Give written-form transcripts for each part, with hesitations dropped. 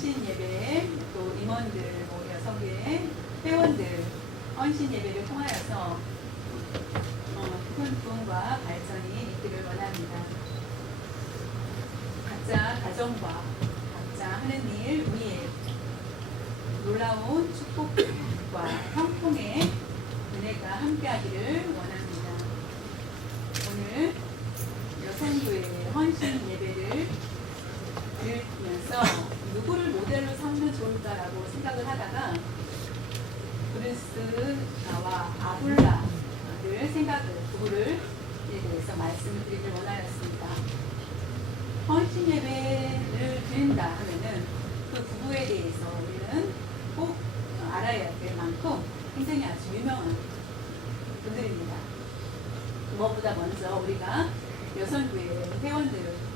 헌신 예배, 또 임원들, 뭐 여성교회 회원들 헌신 예배를 통하여서 큰 부흥과 발전이 있기를 원합니다. 각자 가정과 각자 하는 일 위에 놀라운 축복과 형통의 은혜가 함께하기를 원합니다. 오늘 여성교회 헌신 예배를 들으면서 누구를 모델로 삼으면 좋을까라고 생각을 하다가 브루스나와 아불라를 부부를 대해서 말씀을 드리길 원하였습니다. 헌신 예배를 드린다 하면은 그 부부에 대해서 우리는 꼭 알아야 될 만큼 굉장히 아주 유명한 분들입니다. 무엇보다 먼저 우리가 여성교회 회원들은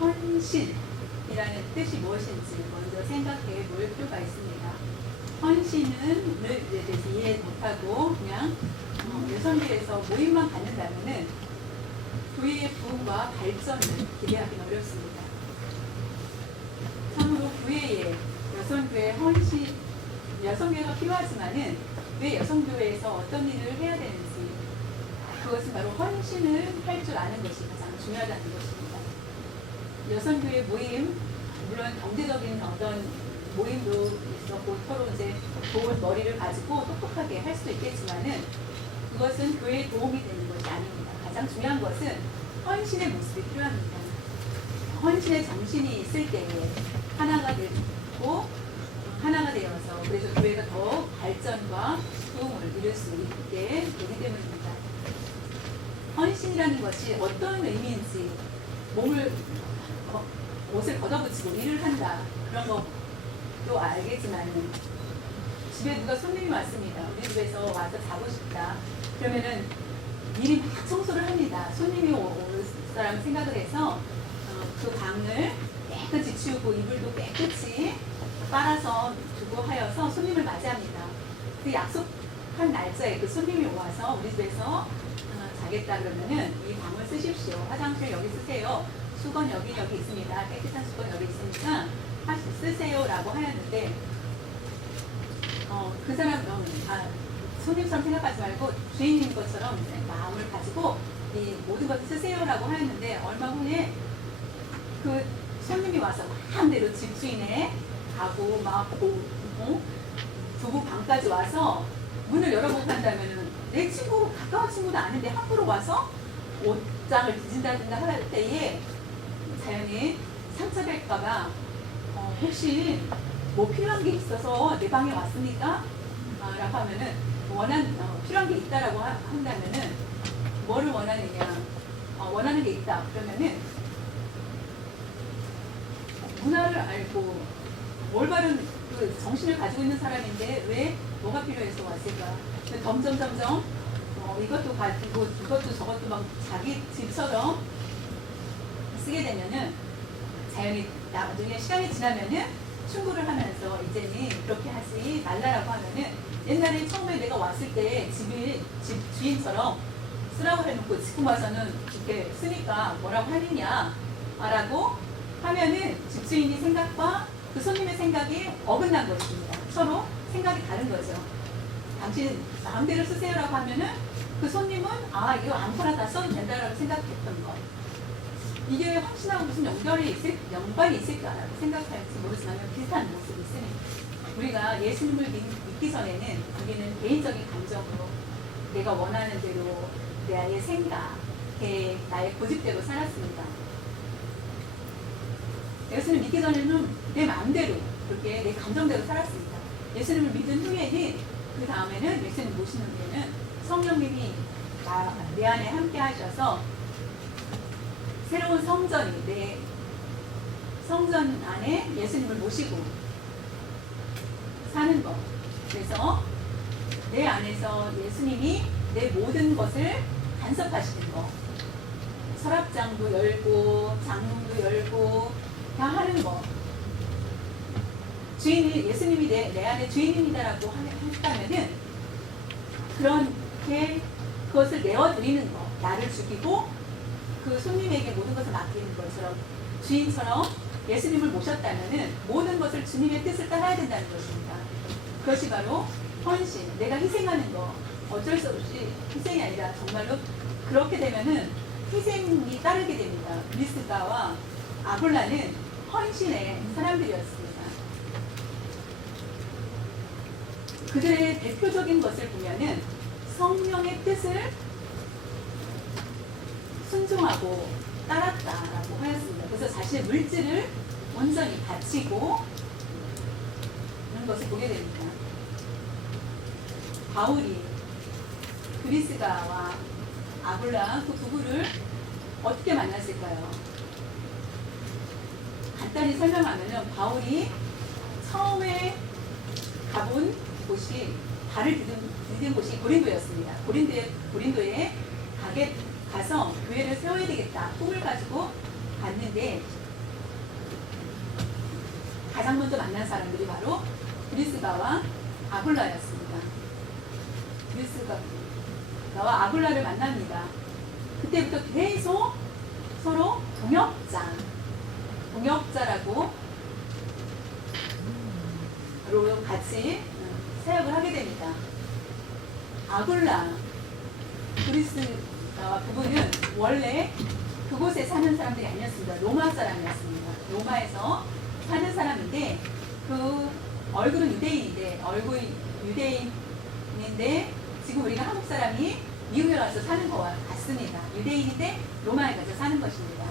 헌신이라는 뜻이 무엇인지 먼저 생각해 볼 필요가 있습니다. 헌신은 대해서 이해 못하고 그냥 여성교회에서 모임만 갖는다면은 교회의 부흥과 발전을 기대하기는 어렵습니다. 참으로 교회에 여성교회 헌신, 여성교회가 필요하지만은 왜 여성교회에서 어떤 일을 해야 되는지 그것은 바로 헌신을 할 줄 아는 것이 가장 중요하다는 것입니다. 여성교회 모임, 물론 경제적인 어떤 모임도 있었고 서로 이제 좋은 머리를 가지고 똑똑하게 할 수도 있겠지만은 그것은 교회에 도움이 되는 것이 아닙니다. 가장 중요한 것은 헌신의 모습이 필요합니다. 헌신의 정신이 있을 때에 하나가 되고 하나가 되어서 그래서 교회가 더 발전과 부흥을 이룰 수 있게 되기 때문입니다. 헌신이라는 것이 어떤 의미인지 옷을 걷어붙이고 일을 한다 그런 것도 알겠지만 집에 누가 손님이 왔습니다. 우리 집에서 와서 자고 싶다. 그러면은 미리 막 청소를 합니다. 손님이 올 사람 생각을 해서 그 방을 깨끗이 치우고 이불도 깨끗이 빨아서 두고 하여서 손님을 맞이합니다. 그 약속한 날짜에 그 손님이 와서 우리 집에서 자겠다 그러면은 이 방을 쓰십시오. 화장실 여기 쓰세요. 수건 여기 있습니다. 깨끗한 수건 여기 있으니까 쓰세요라고 하였는데 그 사람은 손님처럼 생각하지 말고 주인인 것처럼 마음을 가지고 이 모든 것을 쓰세요라고 하였는데 얼마 후에 그 손님이 와서 마음대로 집주인의 가구 두부 방까지 와서 문을 열어보고 한다면은 내 친구 가까운 친구도 아닌데 함부로 와서 옷장을 뒤진다든가 할 때에 자연히 상처될까봐 혹시 뭐 필요한 게 있어서 내 방에 왔습니까? 라고 하면은 필요한 게 있다라고 한다면은 뭐를 원하느냐 원하는 게 있다 그러면은 문화를 알고 올바른 그 정신을 가지고 있는 사람인데 왜 뭐가 필요해서 왔을까? 점점 이것도 가지고 이것도 저것도 막 자기 집처럼 쓰게 되면은 자연히 나중에 시간이 지나면은 충고를 하면서 이제는 그렇게 하지 말라라고 하면은 옛날에 처음에 내가 왔을 때 집 주인처럼 쓰라고 해놓고 지금 와서는 이렇게 쓰니까 뭐라고 하느냐 라고 하면은 집주인이 생각과 그 손님의 생각이 어긋난 것입니다. 서로 생각이 다른 거죠. 당신 마음대로 쓰세요라고 하면은 그 손님은 이거 아무거나 다 써도 된다라고 생각했던 것. 이게 헌신하고 무슨 연관이 있을까라고 생각할지 모르지만 비슷한 모습이 있으니 우리가 예수님을 믿기 전에는 우리는 개인적인 감정으로 내가 원하는 대로 나의 생각, 계획, 나의 고집대로 살았습니다. 예수님 믿기 전에는 내 마음대로 그렇게 내 감정대로 살았습니다. 예수님을 믿은 후에는 그 다음에는 예수님 모시는 후에는 성령님이 내 안에 함께 하셔서 새로운 성전이 내 성전 안에 예수님을 모시고 사는 것. 그래서 내 안에서 예수님이 내 모든 것을 간섭하시는 것. 서랍장도 열고 장문도 열고 다 하는 것. 예수님이 내 안에 주인입니다라고 했다면은 그렇게 그것을 내어드리는 것. 나를 죽이고 그 손님에게 모든 것을 맡기는 것처럼 주인처럼 예수님을 모셨다면은 모든 것을 주님의 뜻을 따라야 된다는 것입니다. 그것이 바로 헌신, 내가 희생하는 거. 어쩔 수 없이 희생이 아니라 정말로 그렇게 되면은 희생이 따르게 됩니다. 브리스가와 아굴라는 헌신의 사람들이었습니다. 그들의 대표적인 것을 보면은 성령의 뜻을 순종하고 따랐다라고 하였습니다. 그래서 자신의 물질을 온전히 바치고 이런 것을 보게 됩니다. 바울이 브리스가와 아굴라 그 부부를 어떻게 만났을까요? 간단히 설명하면 바울이 처음에 가본 곳이 발을 디딘 곳이 고린도였습니다. 고린도에 가서 교회를 세워야 되겠다 꿈을 가지고 갔는데 가장 먼저 만난 사람들이 바로 브리스가와 아굴라였습니다. 브리스가와 아굴라를 만납니다. 그때부터 계속 서로 동역자라고 같이 사역을 하게 됩니다. 아굴라 브리스가와 부부는 원래 그곳에 사는 사람들이 아니었습니다. 로마 사람이었습니다. 로마에서 사는 사람인데 그 얼굴은 유대인인데 지금 우리가 한국 사람이 미국에 가서 사는 거와 같습니다. 유대인인데 로마에 가서 사는 것입니다.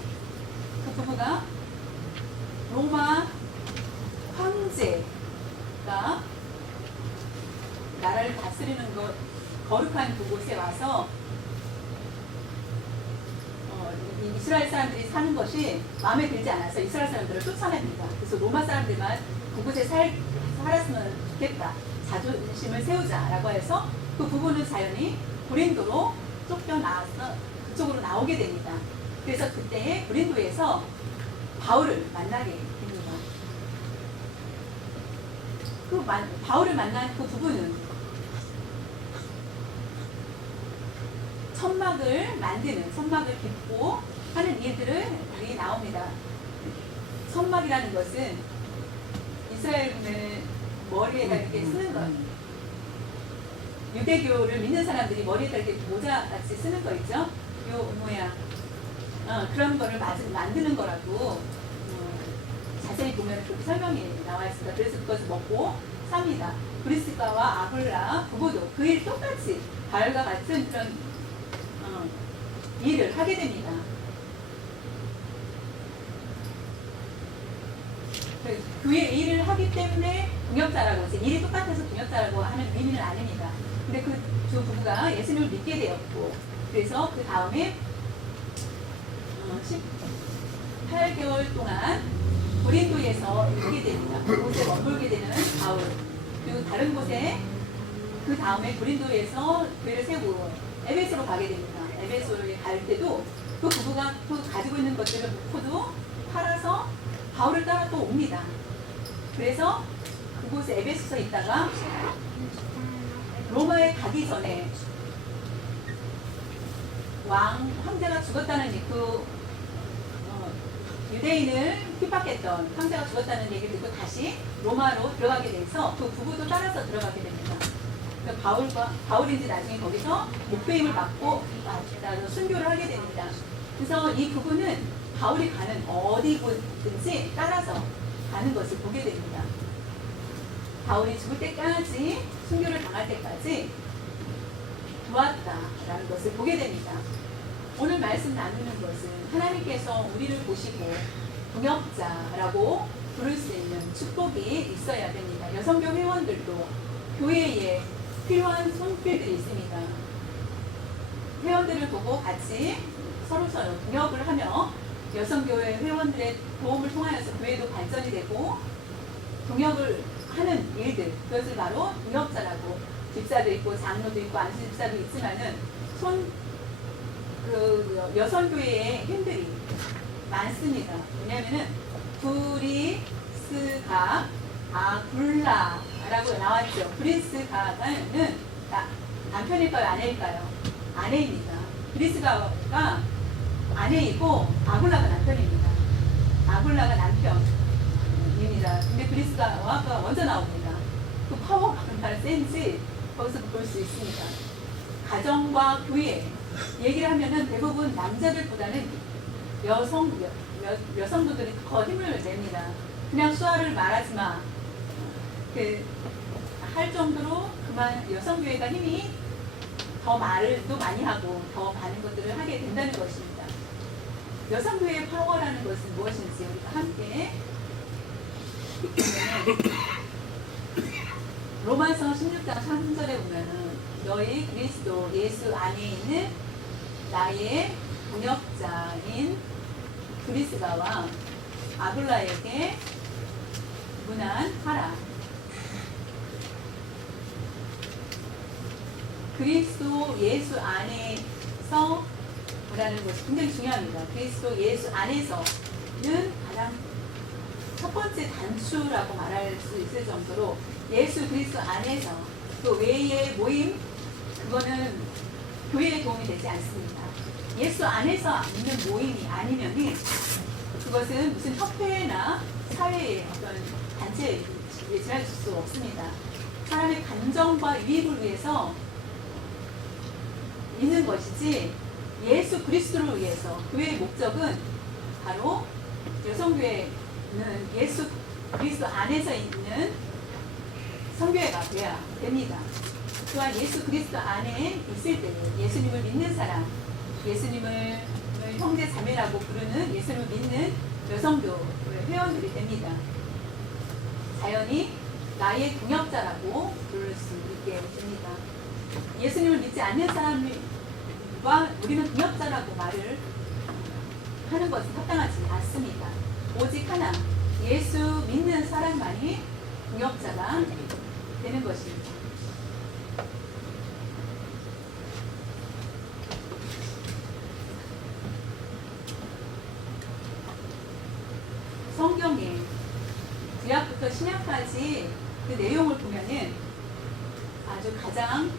그 부부가 로마 황제가 나라를 다스리는 것 거룩한 그곳에 와서 이스라엘 사람들이 사는 것이 마음에 들지 않아서 이스라엘 사람들을 쫓아냅니다. 그래서 로마 사람들만 그곳에 살았으면 좋겠다. 자존심을 세우자라고 해서 그 부부는 자연히 고린도로 쫓겨나서 그쪽으로 나오게 됩니다. 그래서 그때 고린도에서 바울을 만나게 됩니다. 바울을 만난 그 부부는 천막을 빚고 하는 일들이 나옵니다. 천막이라는 것은 이스라엘의 머리에다 이렇게 쓰는 것. 유대교를 믿는 사람들이 머리에다 이렇게 모자같이 쓰는 거 있죠? 요 모양. 그런 거를 만드는 거라고 자세히 보면 그렇게 설명이 나와 있습니다. 그래서 그것을 먹고 삽니다. 브리스가와 아굴라 부부도 그 일 똑같이 바울과 같은 그런 일을 하게 됩니다. 교회 일을 하기 때문에 동역자라고 해서 일이 똑같아서 동역자라고 하는 의미는 아닙니다. 근데 그 두 부부가 예수님을 믿게 되었고 그래서 그 다음에 18개월 동안 고린도에서 있게 됩니다. 그곳에 머물게 되는 바울. 그리고 다른 곳에 그 다음에 고린도에서 교회를 세우고 에베소로 가게 됩니다. 에베소에 갈 때도 그 부부가 그 가지고 있는 것들을 놓고도 팔아서 바울을 따라 또 옵니다. 그래서 그곳에 에베소에 있다가 로마에 가기 전에 황제가 죽었다는 그 유대인을 핍박했던 황제가 죽었다는 얘기를 듣고 다시 로마로 들어가게 돼서 그 부부도 따라서 들어가게 됩니다. 바울인지 나중에 거기서 목배임을 받고 순교를 하게 됩니다. 그래서 이 부부는 바울이 가는 어디든지 따라서 가는 것을 보게 됩니다. 바울이 죽을 때까지 순교를 당할 때까지 도왔다라는 것을 보게 됩니다. 오늘 말씀 나누는 것은 하나님께서 우리를 보시고 동역자라고 부를 수 있는 축복이 있어야 됩니다. 여성교 회원들도 교회에 필요한 손길들이 있습니다. 회원들을 보고 같이 서로 동역을 하며 여성교회 회원들의 도움을 통하여서 교회도 발전이 되고 동역을 하는 일들, 그것을 바로 동역자라고, 집사도 있고 장로도 있고 안수집사도 있지만은 여성교회의 힘들이 많습니다. 왜냐하면은 브리스가 아굴라라고 나왔죠. 브리스가는 남편일까요? 아내일까요? 아내입니다. 브리스가가 아내이고 아굴라가 남편입니다. 아굴라가 남편입니다. 근데 그리스도가 먼저 나옵니다. 그 파워가 얼마나 센지 거기서 볼 수 있습니다. 가정과 교회 얘기를 하면은 대부분 남자들보다는 여성도들이 더 힘을 냅니다. 그냥 수화를 말하지 마. 할 정도로 그만 여성교회가 힘이 더 말을 또 많이 하고 더 많은 것들을 하게 된다는 것입니다. 여성교회의 파워라는 것은 무엇인지 우리가 함께 로마서 16장 3절에 보면은 너희 그리스도 예수 안에 있는 나의 동역자인 브리스가와 아굴라에게 문안하라. 그리스도 예수 안에서 라는 것이 굉장히 중요합니다. 그리스도 예수 안에서는 가장 첫 번째 단추라고 말할 수 있을 정도로 예수 그리스도 안에서 그 외의 모임 그거는 교회에 도움이 되지 않습니다. 예수 안에서 있는 모임이 아니면은 그것은 무슨 협회나 사회의 어떤 단체에 지나칠 수 없습니다. 사람의 감정과 유익을 위해서 있는 것이지 예수 그리스도를 위해서 교회의 목적은 바로 여성교회는 예수 그리스도 안에서 있는 성교회가 되어야 됩니다. 또한 예수 그리스도 안에 있을 때 예수님을 믿는 사람, 예수님을 형제 자매라고 부르는 예수님을 믿는 여성교 회원들이 됩니다. 자연히 나의 동역자라고 부를 수 있게 됩니다. 예수님을 믿지 않는 사람과 우리는 동역자라고 말을 하는 것은 합당하지 않습니다. 오직 하나, 예수 믿는 사람만이 동역자가 되는 것입니다. 성경에 구약부터 신약까지 그 내용을 보면은 아주 가장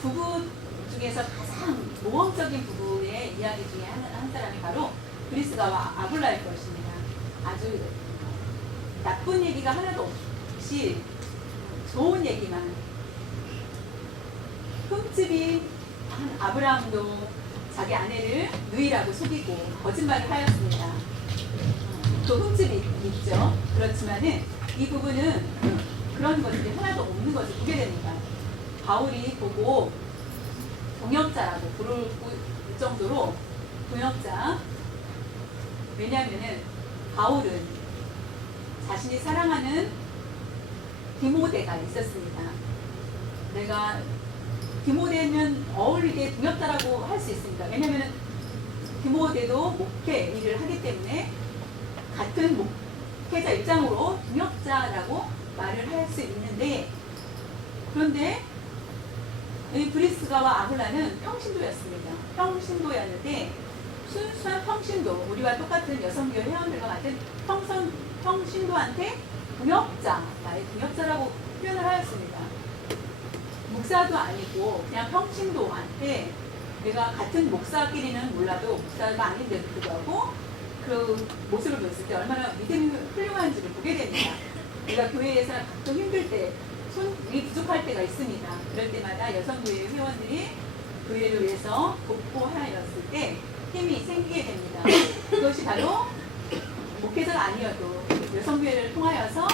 부부 중에서 가장 모범적인 부부의 이야기 중에 한 사람이 바로 브리스가와 아굴라일 것입니다. 아주 나쁜 얘기가 하나도 없이 좋은 얘기만. 흠집이 한 아브라함도 자기 아내를 누이라고 속이고 거짓말을 하였습니다. 또 흠집이 있죠. 그렇지만은 이 부분은 그런 것들이 하나도 없는 것을 보게 됩니다. 바울이 보고 동역자라고 부를 정도로 동역자. 왜냐하면은 바울은 자신이 사랑하는 디모데가 있었습니다. 내가 디모데는 어울리게 동역자라고 할 수 있습니다. 왜냐하면은 디모데도 목회 일을 하기 때문에 같은 목회자 입장으로 동역자라고 말을 할 수 있는데, 그런데 이 브리스가와 아굴라는 평신도였습니다. 평신도였는데 순수한 평신도, 우리와 똑같은 여성교회 회원들과 같은 평신도한테 동역자, 나의 동역자라고 표현을 하였습니다. 목사도 아니고 그냥 평신도한테 내가 같은 목사끼리는 몰라도 목사가 아닌데도 불구하고 그 모습을 보였을 때 얼마나 믿음이 훌륭한지를 보게 됩니다. 우리가 교회에서 가끔 힘들 때, 손이 부족할 때가 있습니다. 그럴 때마다 여성교회 회원들이 교회를 위해서 돕고하였을 때 힘이 생기게 됩니다. 그것이 바로 목회자가 아니어도 여성교회를 통하여서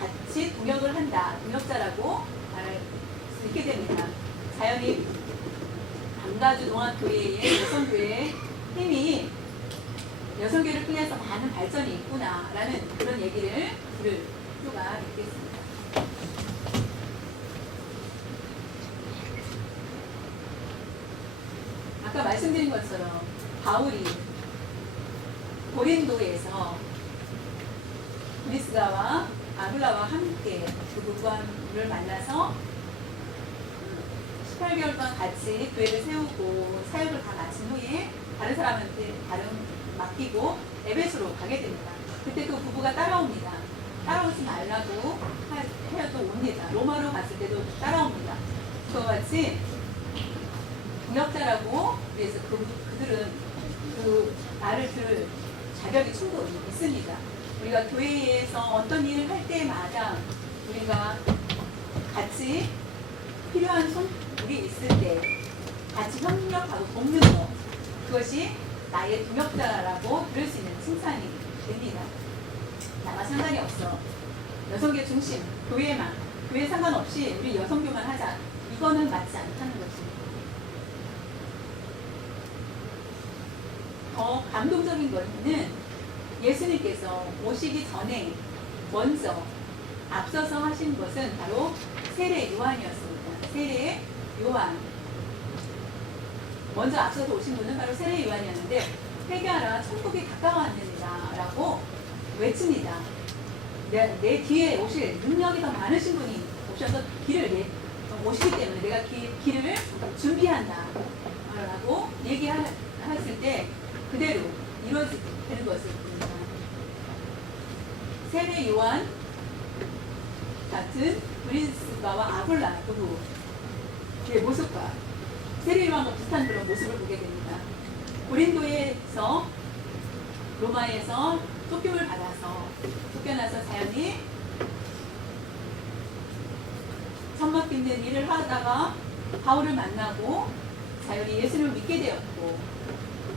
같이 동역을 한다, 동역자라고 말할 수 있게 됩니다. 자연히 반가주 동안교회의 여성교회의 힘이 여성교회를 통해서 많은 발전이 있구나라는 그런 얘기를 들을 필요가 있겠습니다. 아까 말씀드린 것처럼 바울이 고린도에서 브리스가와 아굴라와 함께 그 부부를 만나서 18개월 동안 같이 교회를 세우고 사역을 다 마친 후에 다른 사람한테 맡기고 에베소로 가게 됩니다. 그때 그 부부가 따라옵니다. 따라오지 말라고 해도 옵니다. 로마로 갔을 때도 따라옵니다. 그와 같이 동역자라고, 그래서 그들은 그 말을 들을 자격이 충분히 있습니다. 우리가 교회에서 어떤 일을 할 때마다 우리가 같이 필요한 손길이 있을 때 같이 협력하고 돕는 것, 그것이 나의 동역자라고 들을 수 있는 칭찬이 됩니다. 나와 상관이 없어. 여성교 중심, 교회만, 교회 상관없이 우리 여성교만 하자. 이거는 맞지 않다는 것입니다. 더 감동적인 것은 예수님께서 오시기 전에 먼저 앞서서 하신 것은 바로 세례 요한이었습니다. 세례 요한. 먼저 앞서서 오신 분은 바로 세례 요한이었는데, 회개하라, 천국이 가까워왔느니라 라고 외칩니다. 내 뒤에 오실 능력이 더 많으신 분이 오셔서 길을 오시기 때문에 내가 길을 준비한다 라고 얘기했을 때 그대로 이루어지는 것을 봅니다. 세례 요한 같은 브리스가와 아굴라 부부의 모습과 세례 요한과 비슷한 그런 모습을 보게 됩니다. 고린도에서 로마에서 쫓김을 받아서 쫓겨나서 자연히 천막 빚는 일을 하다가 바울을 만나고 자연히 예수를 믿게 되었고,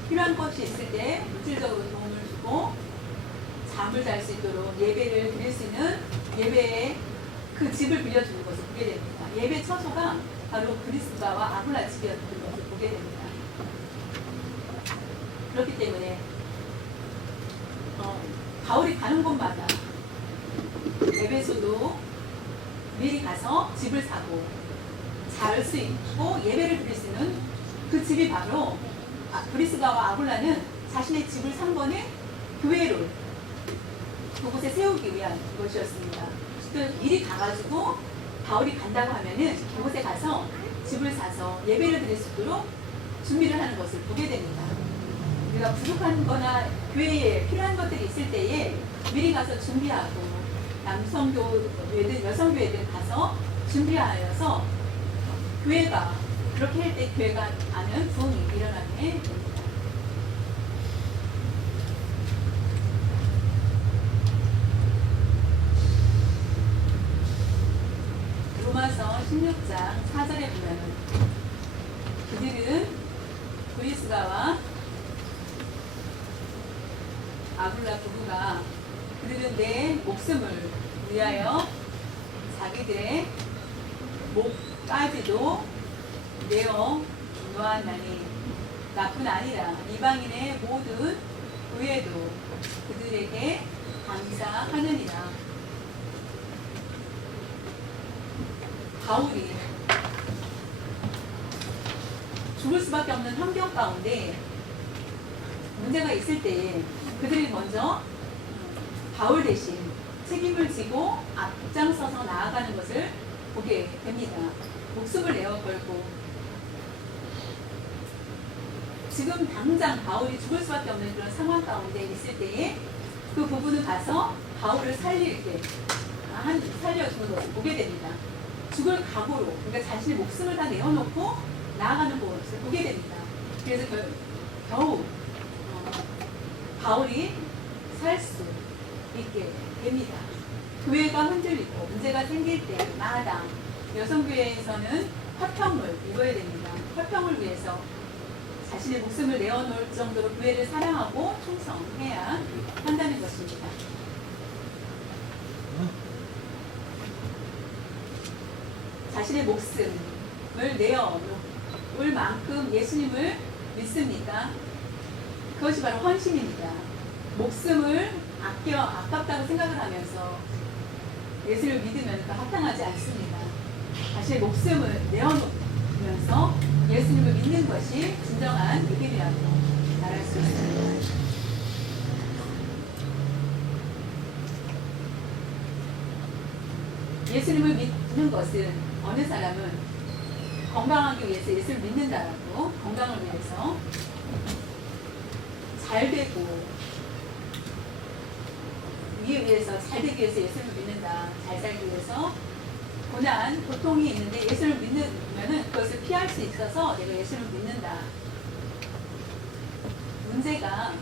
필요한 것이 있을 때 물질적으로 도움을 주고 잠을 잘 수 있도록 예배를 드릴 수 있는 예배에 그 집을 빌려주는 것을 보게 됩니다. 예배 처소가 바로 브리스가와 아굴라 집이었던 것을 보게 됩니다. 그렇기 때문에 바울이 가는 곳마다 에베소도 미리 가서 집을 사고 잘 수 있고 예배를 드릴 수 있는 그 집이 바로 브리스가와 아굴라는 자신의 집을 산 거는 교회를 그곳에 세우기 위한 것이었습니다. 미리 가가지고 바울이 간다고 하면은 그곳에 가서 집을 사서 예배를 드릴 수 있도록 준비를 하는 것을 보게 됩니다. 우리가 부족한 거나 교회에 필요한 것들이 있을 때에 미리 가서 준비하고 남성교회든 여성교회든 가서 준비하여서 교회가 그렇게 할 때 교회가 아는 부흥이 일어나게 됩니다. 로마서 16장 4절에 보면 그들은 브리스가와 아굴라 부부가 그들은 내 목숨을 위하여 자기들의 목까지도 내어 놓았나니 나뿐 아니라 이방인의 모든 교회도 그들에게 감사하느니라. 바울이 죽을 수밖에 없는 환경 가운데 문제가 있을 때 그들이 먼저 바울 대신 책임을 지고 앞장서서 나아가는 것을 보게 됩니다. 목숨을 내어 걸고 지금 당장 바울이 죽을 수밖에 없는 그런 상황 가운데 있을 때에 그 부부는 가서 바울을 살릴 때 살려주는 것을 보게 됩니다. 죽을 각오로, 그러니까 자신의 목숨을 다 내어놓고 나아가는 것을 보게 됩니다. 그래서 겨우 바울이 살 수 있게 됩니다. 교회가 흔들리고 문제가 생길 때마다 여성교회에서는 화평을 입어야 됩니다. 화평을 위해서 자신의 목숨을 내어놓을 정도로 교회를 사랑하고 충성해야 한다는 것입니다. 자신의 목숨을 내어놓을 만큼 예수님을 믿습니까? 그것이 바로 헌신입니다. 목숨을 아깝다고 생각을 하면서 예수를 믿으면 합당하지 않습니다. 자신의 목숨을 내어놓으면서 예수님을 믿는 것이 진정한 믿음이라고 말할 수 있습니다. 예수님을 믿는 것은 어느 사람은 건강하기 위해서 예수를 믿는다라고, 건강을 위해서 잘 되고 위에 위해서 잘 되기 위해서 예수를 믿는다, 잘 살기 위해서 고난, 고통이 있는데 예수를 믿으면 그것을 피할 수 있어서 내가 예수를 믿는다. 문제가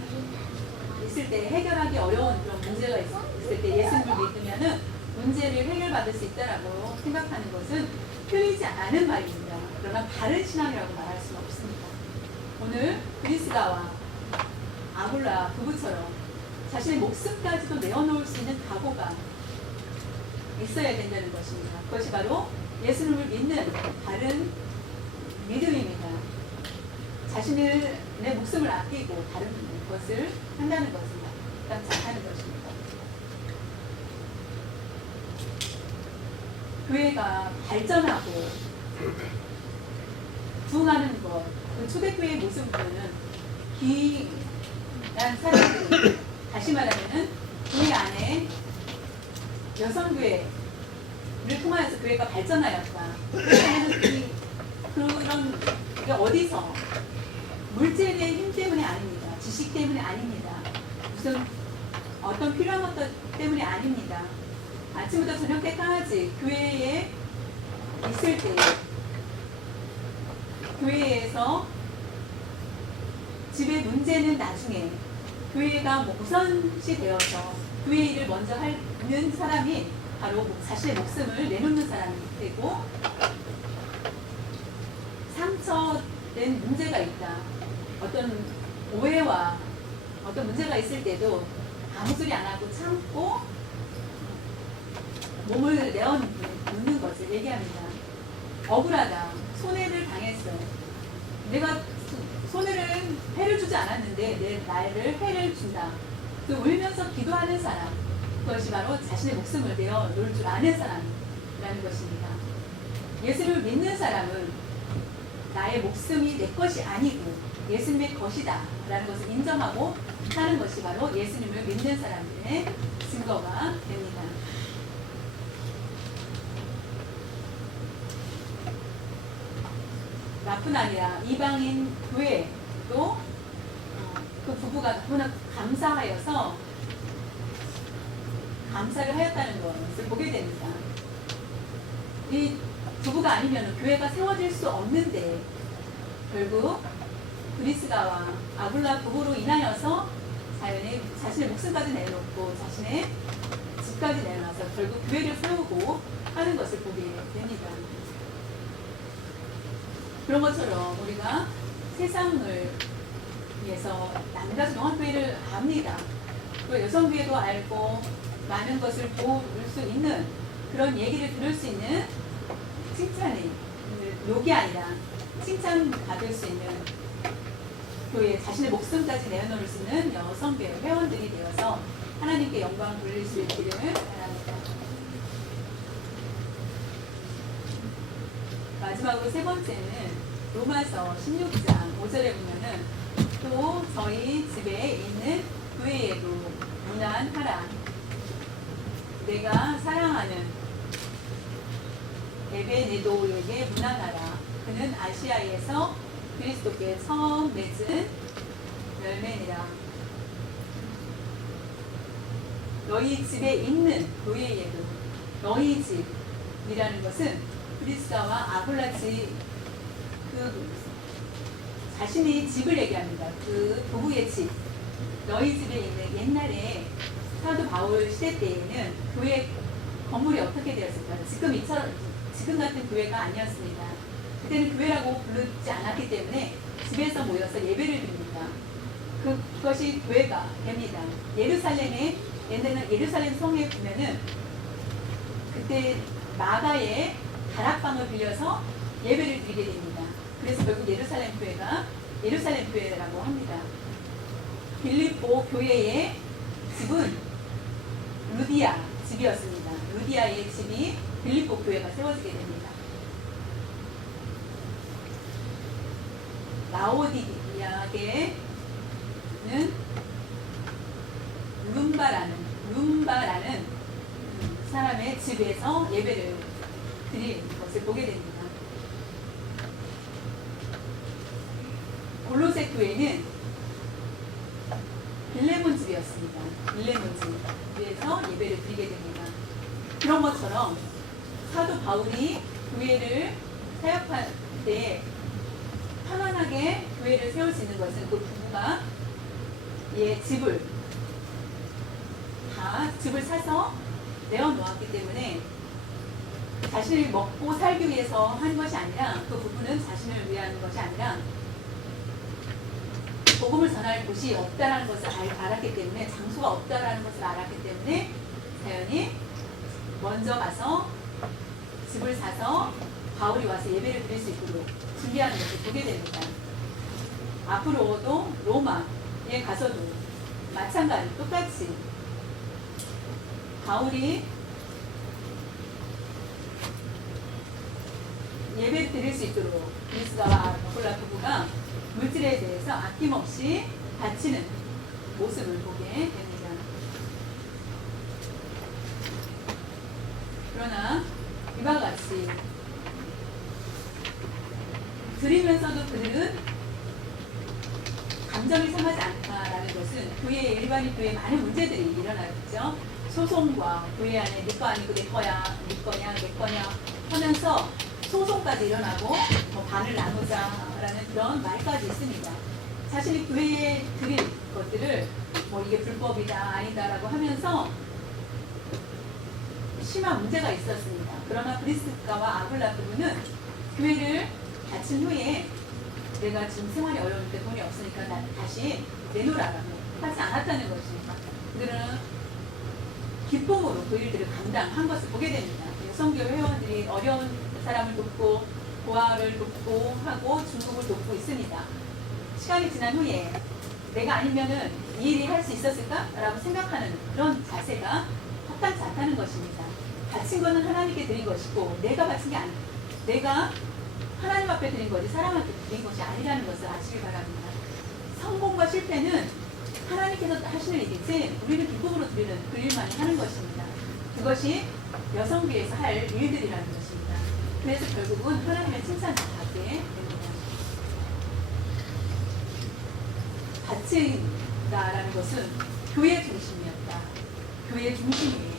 있을 때 해결하기 어려운 그런 문제가 있을 때 예수님을 믿으면은 문제를 해결받을 수 있다라고 생각하는 것은 틀리지 않은 말입니다. 그러나 바른 신앙이라고 말할 수는 없습니다. 오늘 브리스가와 아굴라 부부처럼 자신의 목숨까지도 내어놓을 수 있는 각오가 있어야 된다는 것입니다. 그것이 바로 예수님을 믿는 바른 믿음입니다. 자신의 목숨을 아끼고 다른 것을 한다는 것입니다. 잘하는 것입니다. 교회가 발전하고 부흥하는 것, 그 초대교회의 모습은 귀한 사람들이, 다시 말하면 교회 안에 여성교회를 통하여서 교회가 발전하였다. 그런 게 어디서 물질의 힘 때문이 아닙니다. 지식 때문이 아닙니다. 무슨 어떤 필요한 것 때문이 아닙니다. 아침부터 저녁 때까지 교회에 있을 때 교회에서 집의 문제는 나중에 교회가 우선시 되어서 교회 일을 먼저 하는 사람이 바로 자신의 목숨을 내놓는 사람이 되고, 상처된 문제가 있다, 어떤 오해와 어떤 문제가 있을 때도 아무 소리 안 하고 참고 몸을 내어놓는 것을 얘기합니다. 억울하다, 손해를 당했어요. 내가 해를 주지 않았는데 나를 해를 준다. 그 울면서 기도하는 사람, 그것이 바로 자신의 목숨을 내어놓을 줄 아는 사람이라는 것입니다. 예수를 믿는 사람은 나의 목숨이 내 것이 아니고 예수님의 것이다 라는 것을 인정하고 사는 것이 바로 예수님을 믿는 사람들의 증거가 됩니다. 나뿐 아니라 이방인 교회도 그 부부가 너무나 감사하여서 감사를 하였다는 것을 보게 됩니다. 이 부부가 아니면 교회가 세워질 수 없는데 결국 브리스가와 아굴라 부부로 인하여서 자신의 목숨까지 내놓고 자신의 집까지 내놔서 결국 교회를 세우고 하는 것을 보게 됩니다. 그런 것처럼 우리가 세상을 위해서 남가주 농합교회를 압니다. 또 여성교회도 알고 많은 것을 도울 수 있는 그런 얘기를 들을 수 있는 칭찬이, 욕이 아니라 칭찬받을 수 있는 교회, 자신의 목숨까지 내어놓을 수 있는 여성교회 회원들이 되어서 하나님께 영광 돌릴 수 있기를 바랍니다. 마지막으로 세 번째는 로마서 16장 5절에 보면은 또 저희 집에 있는 교회에도 문안하라. 내가 사랑하는 에베네도에게 문안하라. 그는 아시아에서 그리스도께 처음 맺은 열매니라. 너희 집에 있는 교회에도, 너희 집이라는 것은 브리스가와 아굴라 집, 자신의 집을 얘기합니다. 그 부부의 집, 너희 집에 있는, 옛날에 사도 바울 시대 때에는 교회 건물이 어떻게 되었을까요? 지금 같은 교회가 아니었습니다. 그때는 교회라고 부르지 않았기 때문에 집에서 모여서 예배를 드립니다. 그것이 교회가 됩니다. 옛날에는 예루살렘 성에 보면은 그때 마가의 다락방을 빌려서 예배를 드리게 됩니다. 그래서 결국 예루살렘 교회가 예루살렘 교회라고 합니다. 빌립보 교회의 집은 루디아 집이었습니다. 루디아의 집이 빌립보 교회가 세워지게 됩니다. 라오디게는 룸바라는 사람의 집에서 예배를 드리는 것을 보게 됩니다. 골로새 교회는 빌레몬 집이었습니다. 빌레몬 집에서 예배를 드리게 됩니다. 그런 것처럼 사도 바울이 교회를 사역할 때 편안하게 교회를 세울 수 있는 것은 그 부부가 집을 다 집을 사서 내어놓았기 때문에 자신이 먹고 살기 위해서 한 것이 아니라 그 부분은 자신을 위한 것이 아니라 복음을 전할 곳이 없다라는 것을 알았기 때문에 장소가 없다라는 것을 알았기 때문에 자연히 먼저 가서 집을 사서 바울이 와서 예배를 드릴 수 있도록 준비하는 것을 보게 됩니다. 앞으로도 로마에 가서도 마찬가지 똑같이 바울이 예배를 드릴 수 있도록 브리스가와 아굴라 부부가 물질에 대해서 아낌없이 바치는 모습을 보게 됩니다. 그러나 이와 같이 드리면서도 그들은 감정이 상하지 않다라는 것은 교회의 일반인 교회에 많은 문제들이 일어나겠죠. 소송과 교회 안에 내 거 아니고 내 거야, 네 거냐, 내 거냐 하면서 소송까지 일어나고 반을 나누자라는 그런 말까지 있습니다. 자신이 교회에 드린 것들을 이게 불법이다 아니다라고 하면서 심한 문제가 있었습니다. 그러나 브리스가와 아굴라 부부는 교회를 바친 후에 내가 지금 생활이 어려우니까 돈이 없으니까 다시 내놓으라고 하지 않았다는 것입니다. 그들은 기쁨으로 그 일들을 감당한 것을 보게 됩니다. 성교 회원들이 어려운 사람을 돕고 고아를 돕고 하고 중국을 돕고 있습니다. 시간이 지난 후에 내가 아니면은 이 일이 할 수 있었을까? 라고 생각하는 그런 자세가 합당치 않다는 것입니다. 바친 거는 하나님께 드린 것이고 내가 바친 게 아니고 내가 하나님 앞에 드린 거지 사람한테 드린 것이 아니라는 것을 아시기 바랍니다. 성공과 실패는 하나님께서 하시는 일이지 우리는 기쁨으로 드리는 그 일만이 하는 것입니다. 그것이 여성비에서 할 일들이라는 것입니다. 그래서 결국은 하나님의 칭찬을 받게 됩니다. 바친다라는 것은 교회 중심이었다. 교회 중심이에요.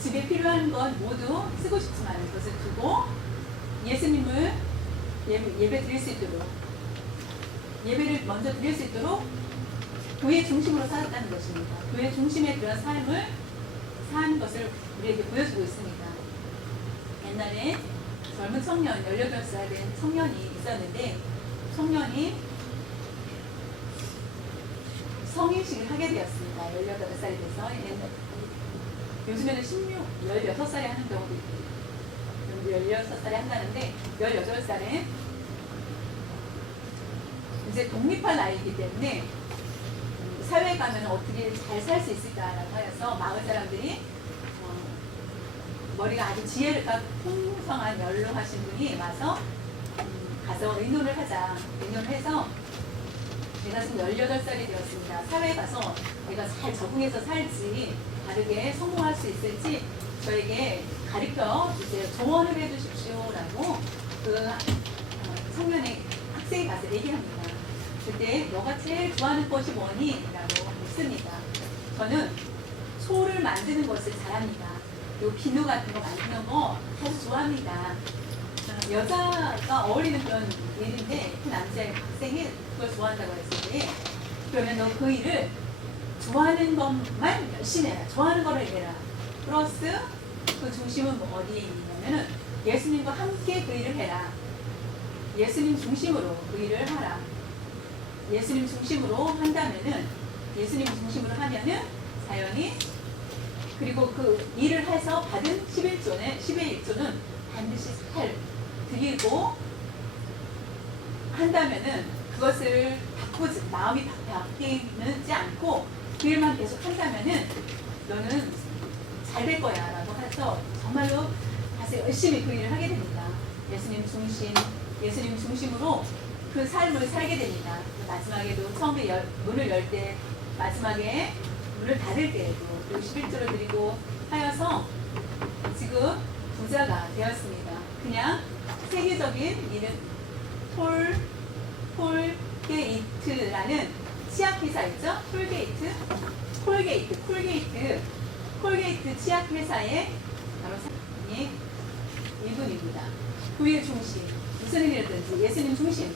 집에 필요한 건 모두 쓰고 싶지만 그것을 두고 예수님을 예배 드릴 수 있도록 예배를 먼저 드릴 수 있도록 교회 중심으로 살았다는 것입니다. 교회 중심의 그런 삶을 사는 것을 우리에게 보여주고 있습니다. 옛날에 젊은 청년, 18살 된 청년이 있었는데 청년이 성인식을 하게 되었습니다. 18살이 돼서 요즘에는 16살에 하는 경우도 있고 16살에 한다는데 18살에 이제 독립할 나이이기 때문에 사회에 가면 어떻게 잘 살 수 있을까라고 하여서 마을 사람들이 머리가 아주 지혜가 풍성한 연로하신 분이 와서 가서 의논을 하자. 의논을 해서 내가 지금 18살이 되었습니다. 사회에 가서 내가 잘 적응해서 살지 다르게 성공할 수 있을지 저에게 가르쳐 이제 조언을 해주십시오라고 그 청년의 학생이 가서 얘기합니다. 그때 너가 제일 좋아하는 것이 뭐니? 라고 묻습니다. 저는 소를 만드는 것을 잘합니다. 요 비누 같은 거 만드는 거 아주 좋아합니다. 여자가 어울리는 그런 일인데 그 남자의 학생이 그걸 좋아한다고 했을 때 그러면 너 그 일을 좋아하는 것만 열심히 해라. 좋아하는 거를 해라. 플러스 그 중심은 뭐 어디에 있냐면은 예수님과 함께 그 일을 해라. 예수님 중심으로 그 일을 하라. 예수님 중심으로 한다면은 예수님 중심으로 하면은 자연히 그리고 그 일을 해서 받은 11조는 반드시 드리고 한다면은 그것을 마음이 바뀌지 않고 그 일만 계속 한다면은 너는 잘 될 거야 라고 해서 정말로 다시 열심히 그 일을 하게 됩니다. 예수님 중심으로 그 삶을 살게 됩니다. 마지막에도 처음에 문을 열 때 마지막에 문을 닫을 때에도 11조를 드리고 하여서 지금 부자가 되었습니다. 그냥 세계적인 이름 톨게이트라는 치약회사 있죠? 콜게이트 치약회사의 바로 사장이 이분입니다. 교회 중심, 무슨 일이든지 예수님 중심,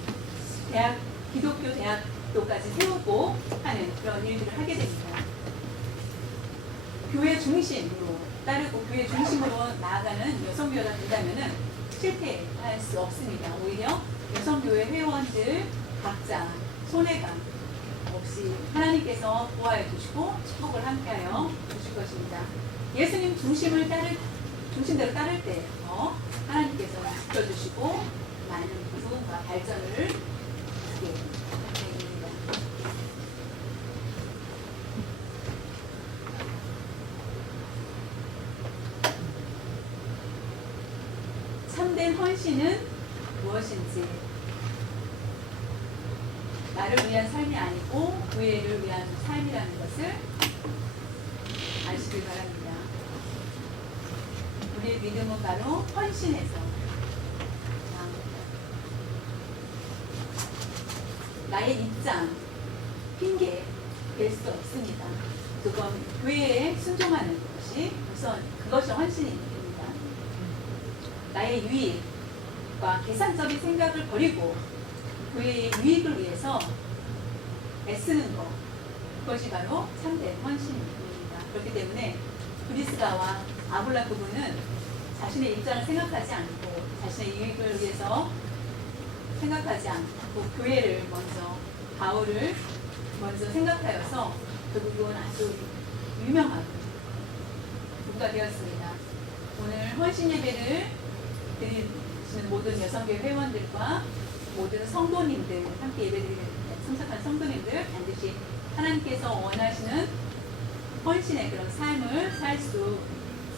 기독교 대학교까지 세우고 하는 그런 일들을 하게 됩니다. 교회 중심으로 따르고 교회 중심으로 나아가는 여성교회가 된다면은 실패할 수 없습니다. 오히려 여성교회 회원들 각자 손해감 없이 하나님께서 보호해 주시고 축복을 함께하여 주실 것입니다. 예수님 중심대로 따를 때 하나님께서 지켜주시고 많은 부흥과 발전을 주게 됩니다. 참된 헌신은 무엇인지 나를 위한 삶이 아니고 교회를 위한 삶이라는 것을 아시길 바랍니다. 우리의 믿음은 바로 헌신에서 나옵니다. 나의 입장, 핑계 될 수 없습니다. 그건 교회에 순종하는 것이 우선 그것이 헌신입니다. 나의 유익과 계산적인 생각을 버리고 교회의 유익을 위해서 애쓰는 것, 그것이 바로 참된 헌신입니다. 그렇기 때문에 브리스가와 아굴라 부부는 자신의 입장을 생각하지 않고 자신의 유익을 위해서 생각하지 않고 교회를 먼저, 바울을 먼저 생각하여서 결국은 아주 유명한 부부가 되었습니다. 오늘 헌신 예배를 드리시는 모든 여성교회 회원들과 모든 성도님들, 함께 예배드리는 참석한 성도님들 반드시 하나님께서 원하시는 헌신의 그런 삶을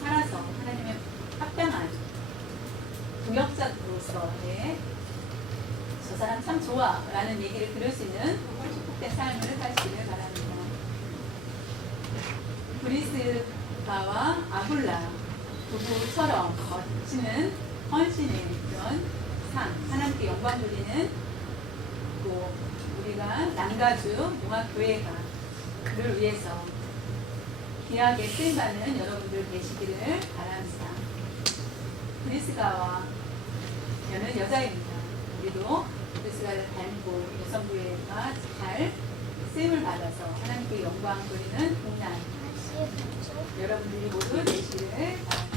살아서 하나님의 합당한 동역자로서의 저 사람 참 좋아 라는 얘기를 들을 수 있는 축복된 삶을 사시기를 바랍니다. 브리스가와 아굴라 부부처럼 거치는 헌신의 그런 삶, 하나님께 영광 돌리는 또 우리가 남가주 용화교회가 그를 위해서 귀하게 쓰임받는 여러분들 되시기를 바랍니다. 브리스가와 저는 여자입니다. 우리도 브리스가를 닮고 여성교회가 잘 쓰임을 받아서 하나님께 영광 돌리는 국난 여러분들이 모두 되시기를 바랍니다.